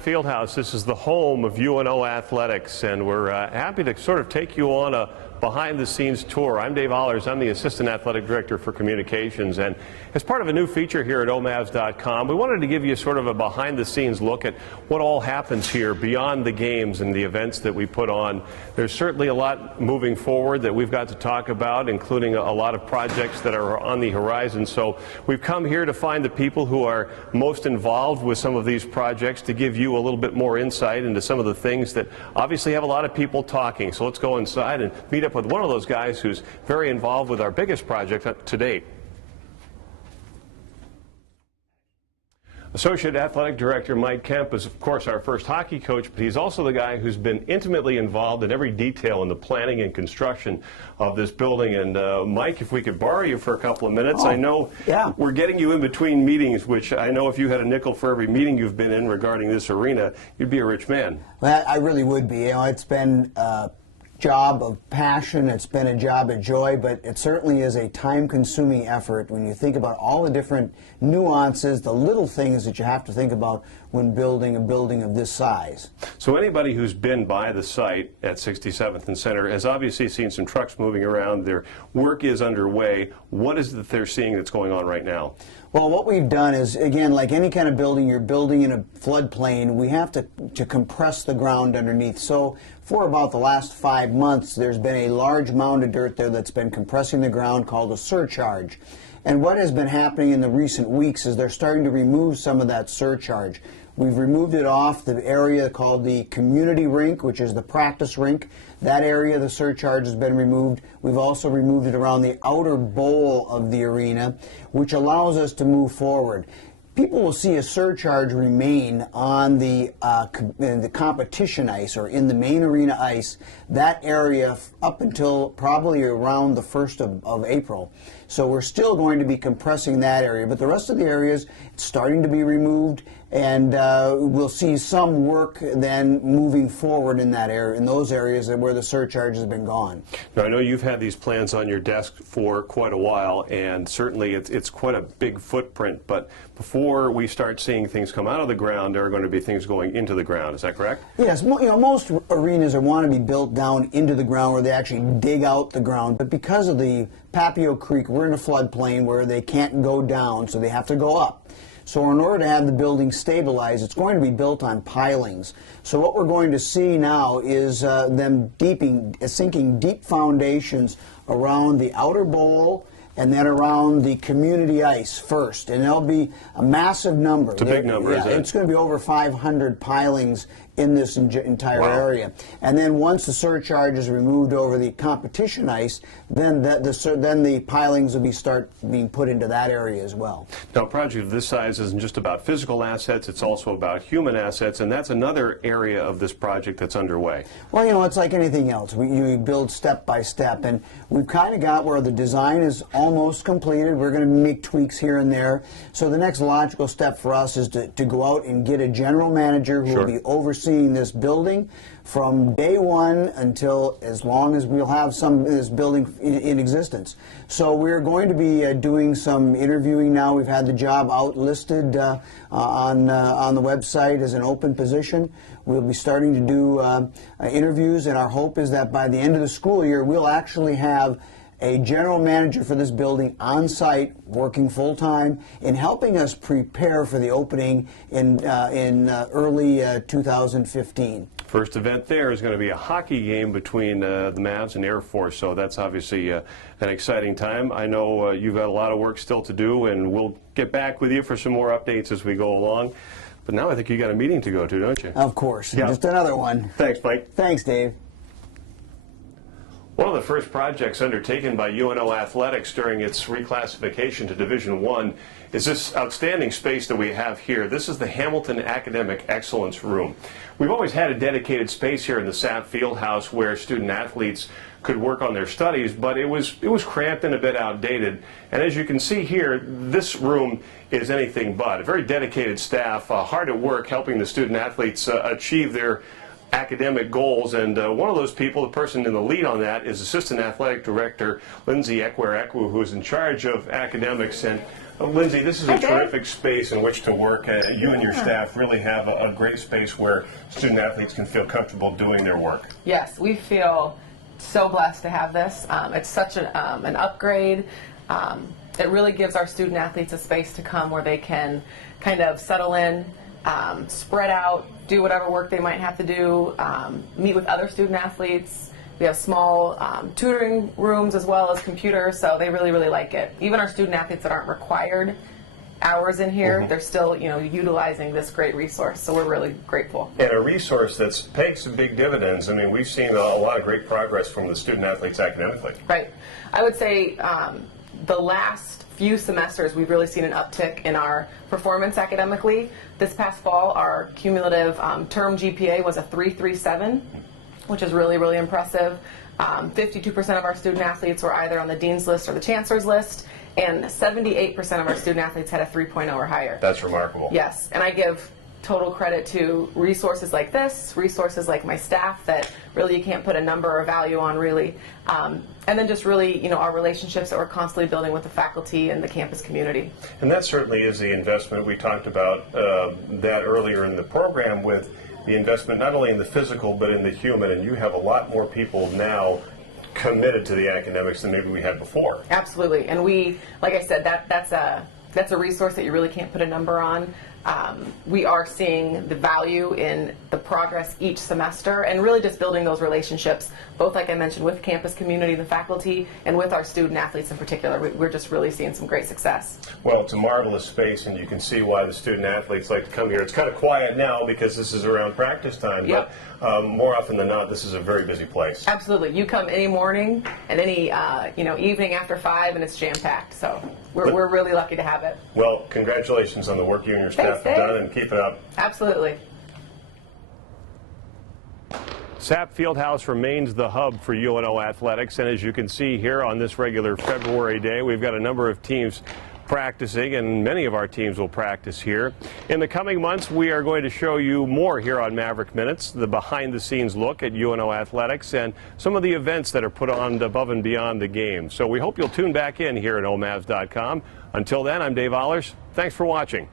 Kemp Fieldhouse. This is the home of UNO Athletics, and we're happy to sort of take you on a behind-the-scenes tour. I'm Dave Ahlers. I'm the Assistant Athletic Director for Communications, and as part of a new feature here at omavs.com, we wanted to give you sort of a behind-the-scenes look at what all happens here beyond the games and the events that we put on. There's certainly a lot moving forward that we've got to talk about, including a lot of projects that are on the horizon. So we've come here to find the people who are most involved with some of these projects to give you a little bit more insight into some of the things that obviously have a lot of people talking. So let's go inside and meet up with one of those guys who's very involved with our biggest project to date. Associate Athletic Director Mike Kemp is, of course, our first hockey coach, but he's also the guy who's been intimately involved in every detail in the planning and construction of this building. And Mike, if we could borrow you for a couple of minutes, I know we're getting you in between meetings, which I know if you had a nickel for every meeting you've been in regarding this arena, you'd be a rich man. Well, I really would be. You know, it's been job of passion, it's been a job of joy, but it certainly is a time-consuming effort when you think about all the different nuances, the little things that you have to think about when building a building of this size. So anybody who's been by the site at 67th and Center has obviously seen some trucks moving around. Their work is underway. What is it that they're seeing that's going on right now? Well, what we've done is, again, like any kind of building, you're building in a floodplain, we have to compress the ground underneath. So for about the last 5 months, there's been a large mound of dirt there that's been compressing the ground called a surcharge. And what has been happening in the recent weeks is they're starting to remove some of that surcharge. We've removed it off the area called the community rink, which is the practice rink. That area, the surcharge has been removed. We've also removed it around the outer bowl of the arena, which allows us to move forward. People will see a surcharge remain on the competition ice or in the main arena ice, that area up until probably around the 1st of April. So we're still going to be compressing that area, but the rest of the areas, it's starting to be removed, and we'll see some work then moving forward in that area, in those areas where the surcharge has been gone. Now, I know you've had these plans on your desk for quite a while, and certainly it's quite a big footprint, but before we start seeing things come out of the ground, there are going to be things going into the ground. Is that correct? Yes. You know, most arenas want to be built down into the ground where they actually dig out the ground, but because of the Papio Creek, we're in a floodplain where they can't go down, so they have to go up. So in order to have the building stabilized, it's going to be built on pilings. So what we're going to see now is them sinking deep foundations around the outer bowl and then around the community ice first. And there'll be a massive number. It's a big number, isn't it? It's going to be over 500 pilings in this entire area. And then once the surcharge is removed over the competition ice, then the pilings will start being put into that area as well. Now, a project of this size isn't just about physical assets, it's also about human assets, and that's another area of this project that's underway. Well, you know, it's like anything else. You build step by step, and we've kind of got where the design is almost completed. We're going to make tweaks here and there. So the next logical step for us is to go out and get a general manager who will be overseeing this building from day one until as long as we'll have this building in existence. So we're going to be doing some interviewing now. We've had the job out listed on the website as an open position. We'll be starting to do interviews, and our hope is that by the end of the school year we'll actually have a general manager for this building on site, working full time, in helping us prepare for the opening in early 2015. First event there is going to be a hockey game between the Mavs and Air Force, so that's obviously an exciting time. I know you've got a lot of work still to do, and we'll get back with you for some more updates as we go along. But now I think you got a meeting to go to, don't you? Of course. Yeah. Just another one. Thanks, Mike. Thanks, Dave. One of the first projects undertaken by UNO Athletics during its reclassification to Division I is this outstanding space that we have here. This is the Hamilton Academic Excellence Room. We've always had a dedicated space here in the SAP Fieldhouse where student athletes could work on their studies, but it was cramped and a bit outdated. And as you can see here, this room is anything but. A very dedicated staff, hard at work helping the student athletes achieve their academic goals, and one of those people, the person in the lead on that, is Assistant Athletic Director Lindsey Ekwerekwu, who is in charge of academics. And Lindsey, this is a terrific space in which to work. You and your staff really have a great space where student athletes can feel comfortable doing their work. Yes, we feel so blessed to have this. It's such an upgrade. It really gives our student athletes a space to come where they can kind of settle in, spread out, do whatever work they might have to do, meet with other student athletes. We have small tutoring rooms as well as computers, so they really, really like it. Even our student athletes that aren't required hours in here, they're still, utilizing this great resource, so we're really grateful. And a resource that's paying some big dividends. I mean, we've seen a lot of great progress from the student athletes academically. Right. I would say the last few semesters we've really seen an uptick in our performance academically. This past fall, our cumulative term GPA was a 3.37, which is really, really impressive. 52% of our student athletes were either on the dean's list or the chancellor's list, and 78% of our student athletes had a 3.0 or higher. That's remarkable. Yes, and I give total credit to resources like this, resources like my staff that really you can't put a number or value on, really. And then just really, our relationships that we're constantly building with the faculty and the campus community. And that certainly is the investment. We talked about that earlier in the program, with the investment not only in the physical but in the human, and you have a lot more people now committed to the academics than maybe we had before. Absolutely, and we, like I said, that's a resource that you really can't put a number on. We are seeing the value in the progress each semester, and really just building those relationships, both, like I mentioned, with campus community, the faculty, and with our student athletes in particular. We're just really seeing some great success. Well, it's a marvelous space, and you can see why the student athletes like to come here. It's kind of quiet now because this is around practice time, Yep. but more often than not, this is a very busy place. Absolutely. You come any morning and any evening after 5, and it's jam-packed. So we're really lucky to have it. Well, congratulations on the work you and your staff have done, and keep it up. Absolutely. SAP Fieldhouse remains the hub for UNO athletics, and as you can see here on this regular February day, we've got a number of teams practicing, and many of our teams will practice here. In the coming months, we are going to show you more here on Maverick Minutes, the behind-the-scenes look at UNO athletics and some of the events that are put on above and beyond the game. So we hope you'll tune back in here at omavs.com. Until then, I'm Dave Ahlers. Thanks for watching.